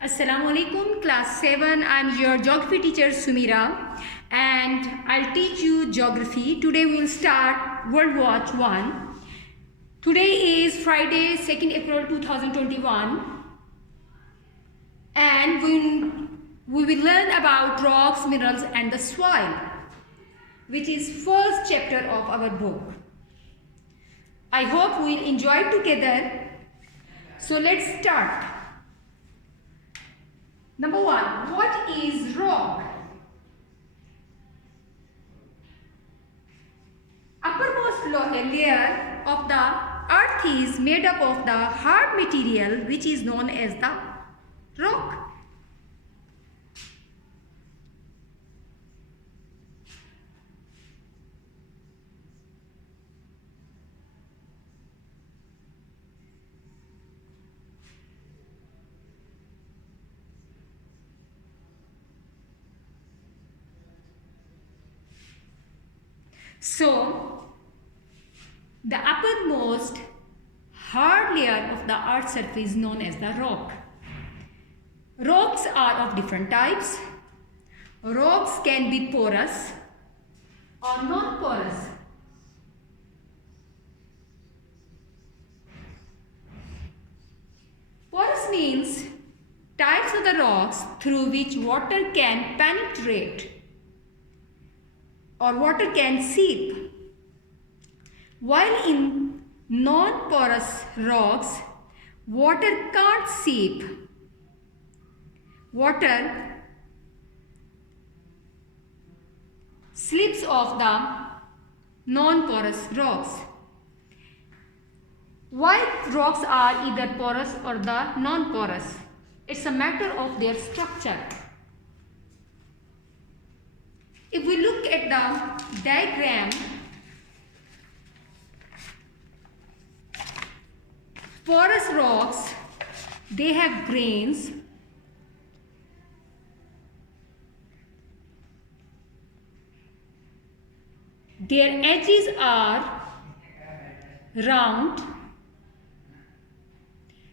Assalamualaikum, class 7. I'm your geography teacher Sumira and I'll teach you geography. Today we'll start World War I. Today is Friday, 2nd April 2021 and we will learn about rocks, minerals and the soil, which is first chapter of our book. I hope we'll enjoy it together. So let's start. Number 1, what is rock? Uppermost layer of the earth is made up of the hard material which is known as the rock. So, the uppermost hard layer of the earth's surface is known as the rock. Rocks are of different types. Rocks can be porous or non-porous. Porous means types of the rocks through which water can penetrate or water can seep, while in non-porous rocks, water can't seep. Water slips off the non-porous rocks. Why rocks are either porous or the non-porous? It's a matter of their structure. If we look at the diagram, porous rocks, they have grains. Their edges are round,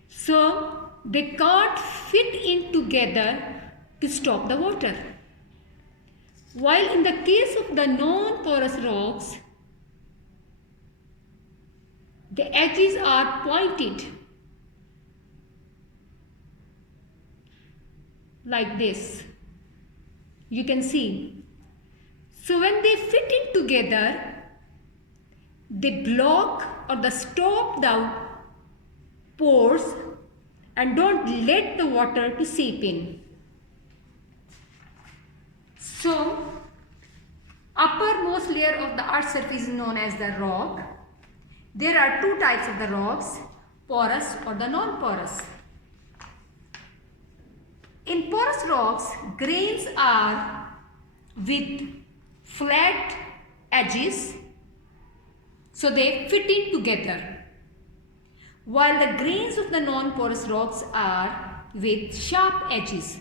so they can't fit in together to stop the water. While in the case of the non-porous rocks, the edges are pointed like this. You can see. So when they fit in together, they block or they stop the pores and don't let the water to seep in. So, uppermost layer of the earth's surface is known as the rock. There are two types of the rocks, porous or the non-porous. In porous rocks, grains are with flat edges, so they fit in together, while the grains of the non-porous rocks are with sharp edges.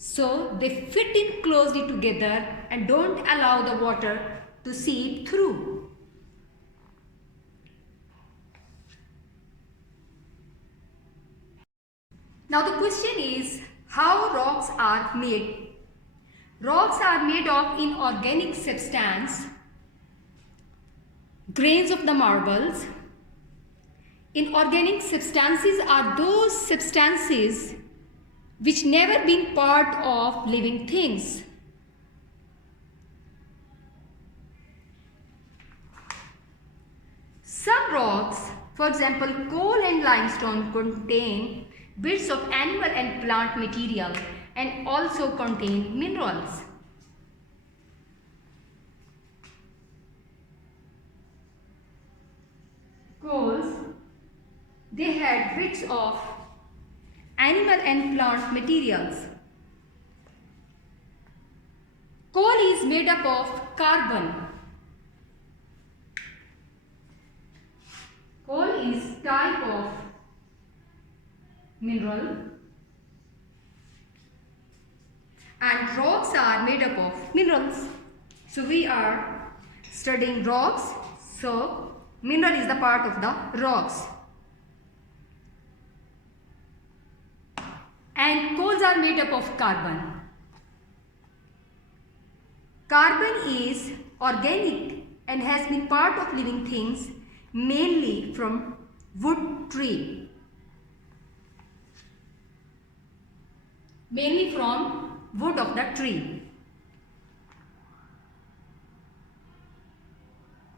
So they fit in closely together and don't allow the water to seep through. Now the question is, how rocks are made? Rocks are made of inorganic substance, grains of the marbles. Inorganic substances are those substances which never been part of living things. Some rocks, for example coal and limestone, contain bits of animal and plant material and also contain minerals. Coals, they had bits of animal and plant materials. Coal is made up of carbon. Coal is type of mineral and rocks are made up of minerals. So we are studying rocks, so mineral is the part of the rocks. And coals are made up of carbon. Carbon is organic and has been part of living things, mainly from wood tree. Mainly from wood of the tree.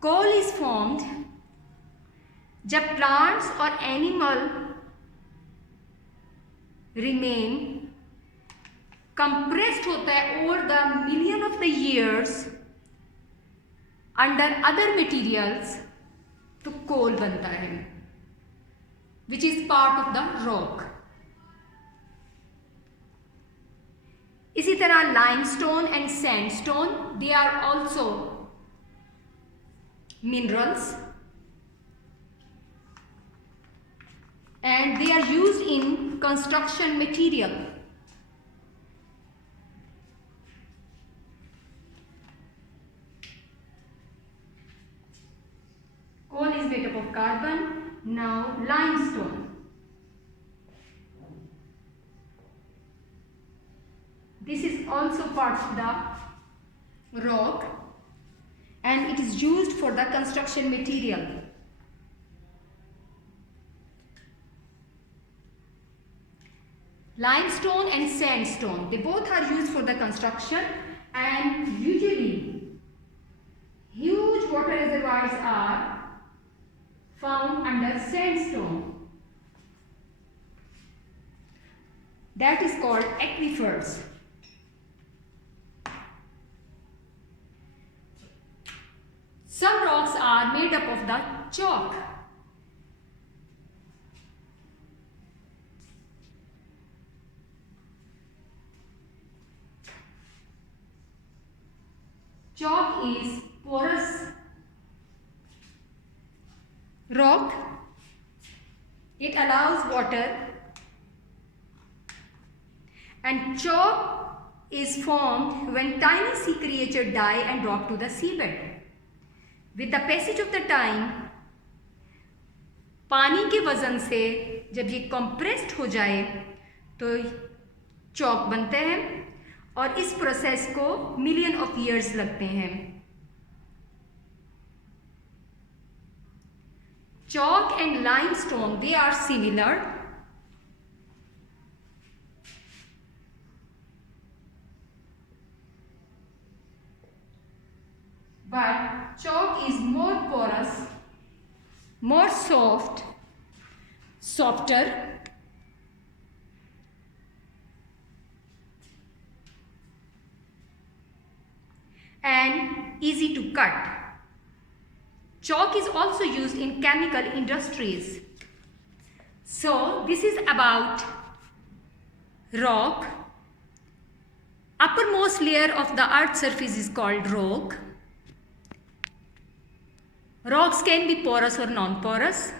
Coal is formed जब plants और animal remain compressed होता है over the million of the years under other materials, तो coal बनता है, which is part of the rock. इसी तरह limestone and sandstone, they are also minerals and they are used in construction material. Coal is made up of carbon. Now limestone. This is also part of the rock and it is used for the construction material. Limestone and sandstone, they both are used for the construction, and usually huge water reservoirs are found under sandstone. That is called aquifers. Some rocks are made up of the chalk. Chalk is porous rock. It allows water, and chalk is formed when tiny sea creatures die and drop to the seabed. With the passage of the time, पानी के वजन से जब ये compressed हो जाए तो chalk बनते हैं और इस प्रोसेस को million of years लगते हैं. Chalk and limestone, they are similar. But chalk is more porous, more softer, and easy to cut. Chalk is also used in chemical industries. So this is about rock. Uppermost layer of the earth's surface is called rock. Rocks can be porous or non-porous.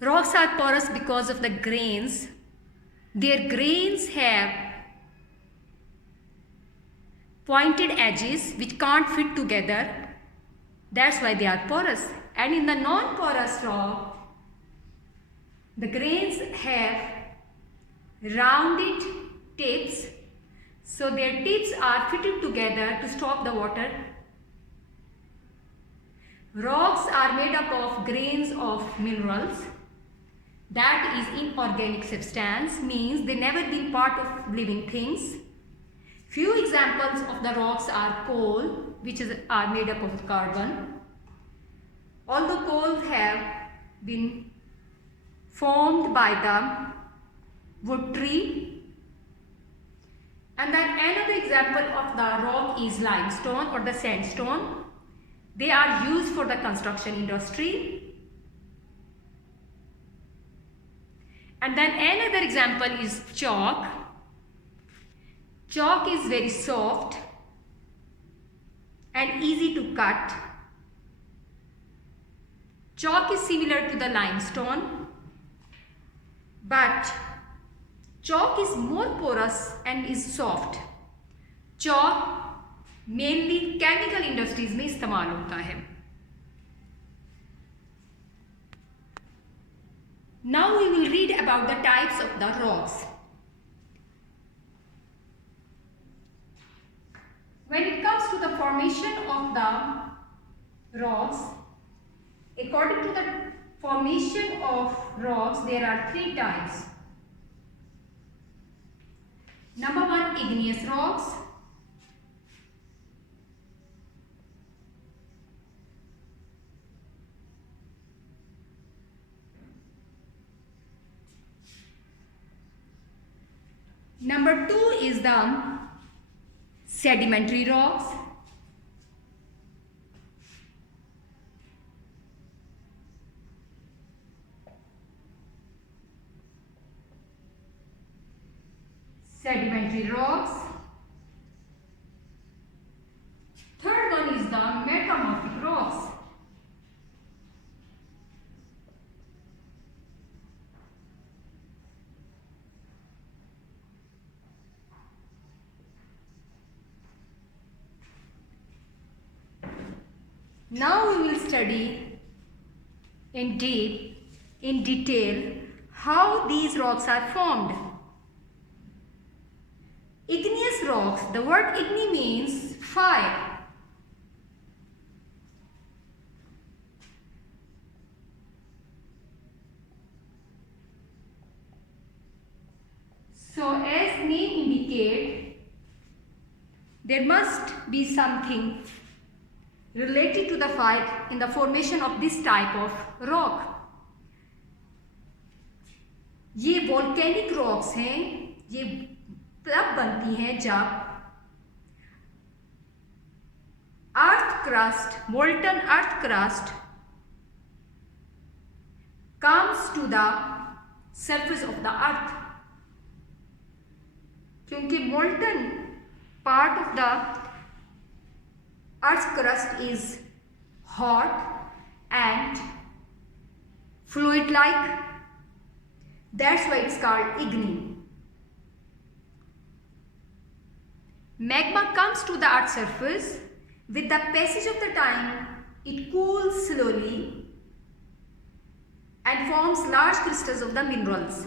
Rocks are porous because of the grains. Their grains have pointed edges which can't fit together. That's why they are porous. And in the non-porous rock, the grains have rounded tips. So their tips are fitted together to stop the water. Rocks are made up of grains of minerals. That is inorganic substance, means they never been part of living things. Few examples of the rocks are coal, which are made up of carbon. Although coal have been formed by the wood tree. And then another example of the rock is limestone or the sandstone. They are used for the construction industry. And then another example is chalk. Chalk is very soft and easy to cut. Chalk is similar to the limestone, but chalk is more porous and is soft. Chalk mainly chemical industries में इस्तेमाल होता है. Now we will read about the types of the rocks. When it comes to the formation of the rocks, according to the formation of rocks, there are three types. Number one, igneous rocks. Number two is the sedimentary rocks. Sedimentary rocks. Third one is the metamorphic rocks. Now we will study in detail how these rocks are formed. Igneous rocks, the word igni means fire. So as name indicate, there must be something related to the fire in the formation of this type of rock. ये volcanic rocks हैं, ये तब बनती हैं जब molten earth crust comes to the surface of the earth. क्योंकि molten part of the earth's crust is hot and fluid like. That's why it's called igni. Magma comes to the earth's surface. With the passage of the time, it cools slowly and forms large crystals of the minerals.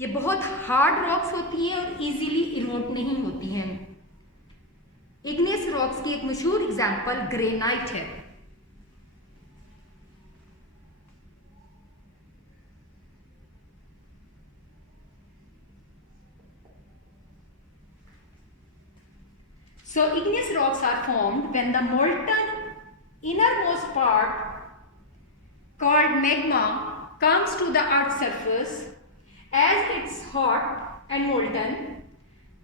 ये बहुत hard rocks होती हैं और easily Erode नहीं होती हैं. Igneous rocks की एक मशहूर एग्जांपल ग्रेनाइट है. So igneous rocks are formed when the molten innermost part called magma comes to the earth's surface. As it's hot and molten,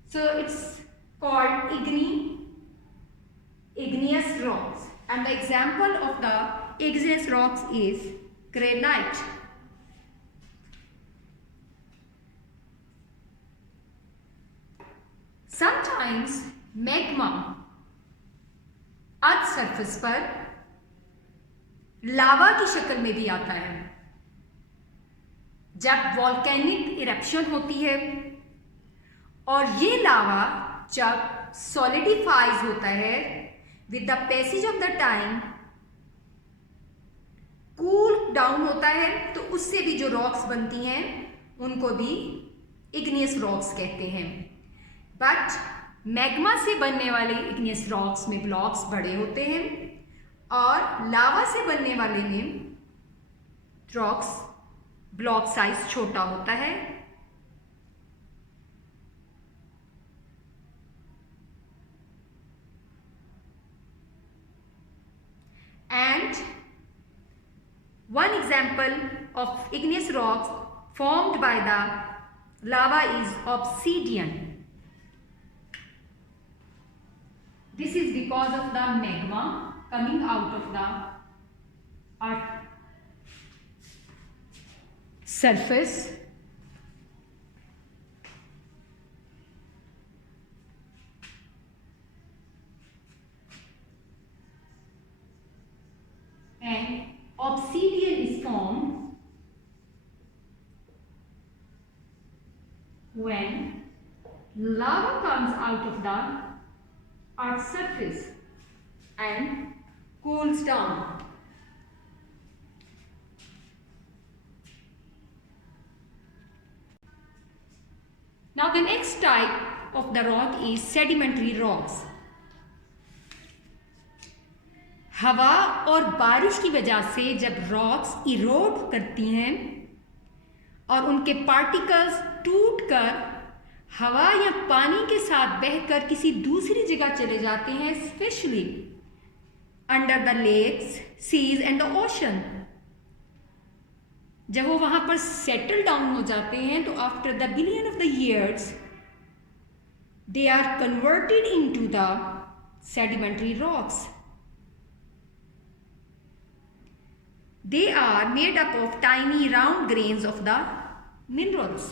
so it's called igneous rocks. And the example of the igneous rocks is granite. Sometimes magma earth surface पर लावा की शक्ल में भी आता है. जब volcanic eruption होती है और ये लावा जब सॉलिडिफाइज होता है, with the passage of the time cool down होता है, तो उससे भी जो रॉक्स बनती हैं उनको भी इग्नियस रॉक्स कहते हैं. बट मैग्मा से बनने वाले इग्नियस रॉक्स में ब्लॉक्स बड़े होते हैं और लावा से बनने वाले में रॉक्स ब्लॉक साइज छोटा होता है. And one example of igneous rocks formed by the lava is obsidian. This is because of the magma coming out of the earth surface. And obsidian is formed when lava comes out of the earth's surface and cools down. Now the next type of the rock is sedimentary rocks. हवा और बारिश की वजह से जब rocks Erode करती हैं और उनके पार्टिकल्स टूटकर हवा या पानी के साथ बहकर किसी दूसरी जगह चले जाते हैं, specially under the lakes, seas and the ocean, जब वो वहां पर सेटल डाउन हो जाते हैं तो after the billion of the years they are converted into the sedimentary rocks. They are made up of tiny round grains of the minerals.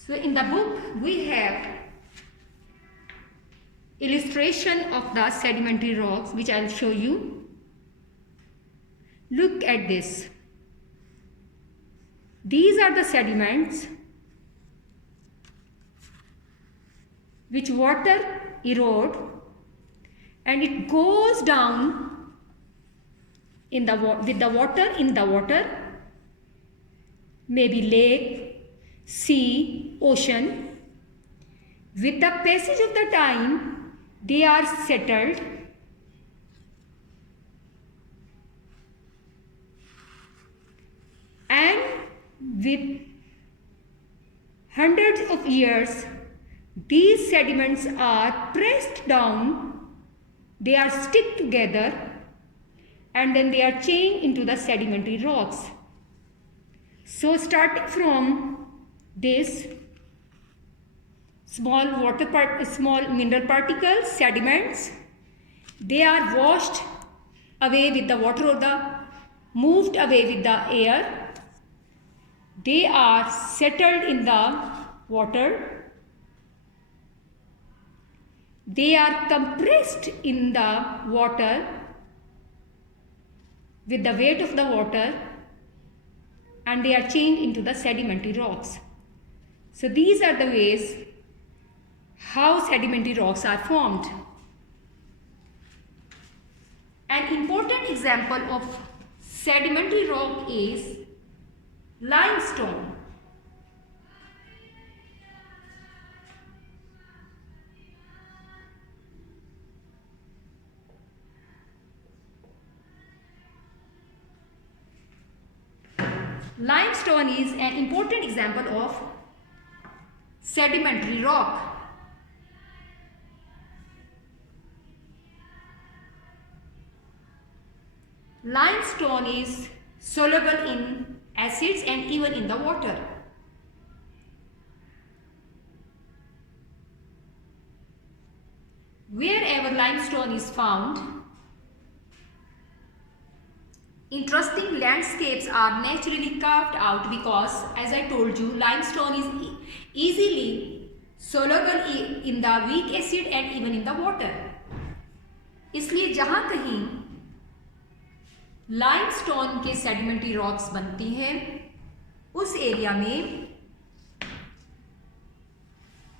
So in the book we have illustration of the sedimentary rocks which I will show you. Look at this. These are the sediments which water erode and it goes down in the with the water in the water, maybe lake, sea, ocean. With the passage of the time they are settled and with hundreds of years these sediments are pressed down. They are stick together and then they are changed into the sedimentary rocks. So starting from this small mineral particles, sediments, they are washed away with the water or moved away with the air. They are settled in the water. They are compressed in the water with the weight of the water and they are changed into the sedimentary rocks. So these are the ways how sedimentary rocks are formed. An important example of sedimentary rock is limestone. Limestone is an important example of sedimentary rock. Limestone is soluble in acids and even in the water. Wherever limestone is found, interesting landscapes are naturally carved out because, as I told you, limestone is easily soluble in the weak acid and even in the water. इसलिए जहाँ कहीं limestone के sedimentary rocks बनती हैं उस area में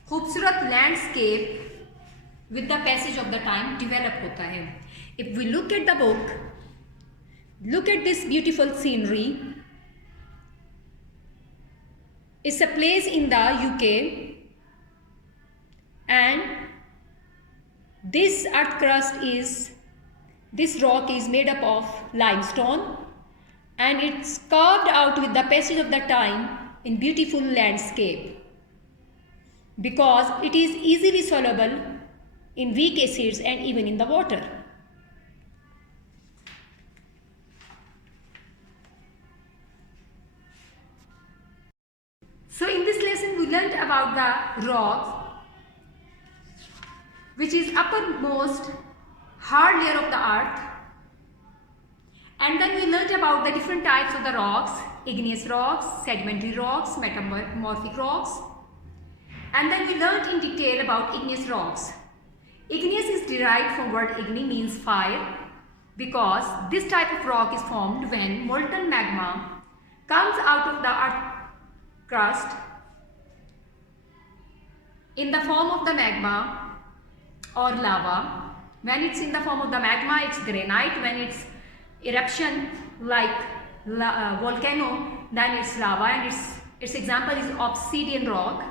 खूबसूरत landscape with the passage of the time develop होता है. If we look at the book, look at this beautiful scenery. It's a place in the UK and this rock is made up of limestone and it's carved out with the passage of the time in beautiful landscape because it is easily soluble in weak acids and even in the water. So in this lesson we learnt about the rock, which is uppermost hard layer of the earth, and then we learnt about the different types of the rocks: igneous rocks, sedimentary rocks, metamorphic rocks, and then we learnt in detail about igneous rocks. Igneous is derived from word igni, means fire, because this type of rock is formed when molten magma comes out of the earth crust in the form of the magma or lava. When it's in the form of the magma, it's granite. When it's eruption like volcano, then it's lava, and its example is obsidian rock.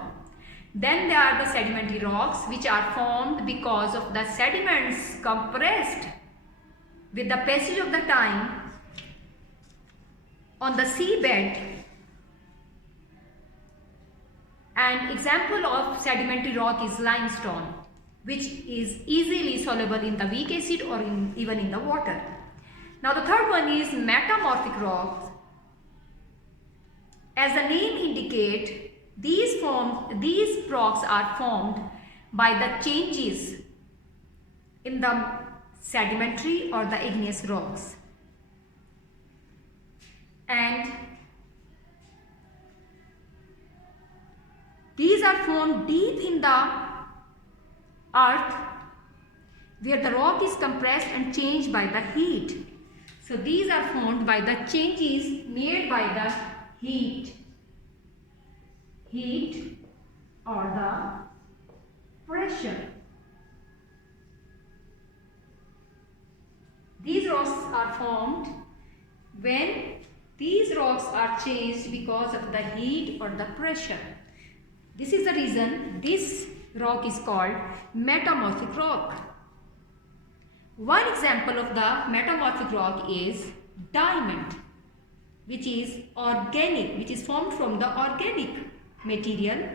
Then there are the sedimentary rocks, which are formed because of the sediments compressed with the passage of the time on the seabed. An example of sedimentary rock is limestone, which is easily soluble in the weak acid or even in the water. Now the third one is metamorphic rocks. As the name indicates, these rocks are formed by the changes in the sedimentary or the igneous rocks. And these are formed deep in the earth, where the rock is compressed and changed by the heat. So these are formed by the changes made by the heat or the pressure. These rocks are formed when these rocks are changed because of the heat or the pressure. This is the reason this rock is called metamorphic rock. One example of the metamorphic rock is diamond, which is organic, which is formed from the organic material.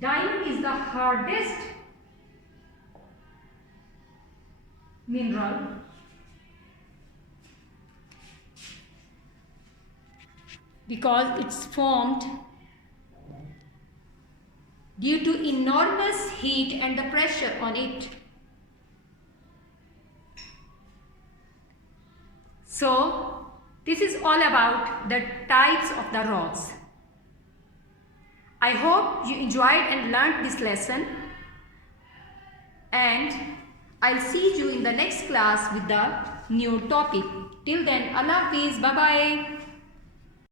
Diamond is the hardest mineral because it's formed due to enormous heat and the pressure on it. So this is all about the types of the rocks. I hope you enjoyed and learned this lesson, and I'll see you in the next class with the new topic. Till then, Allah Hafiz, bye bye.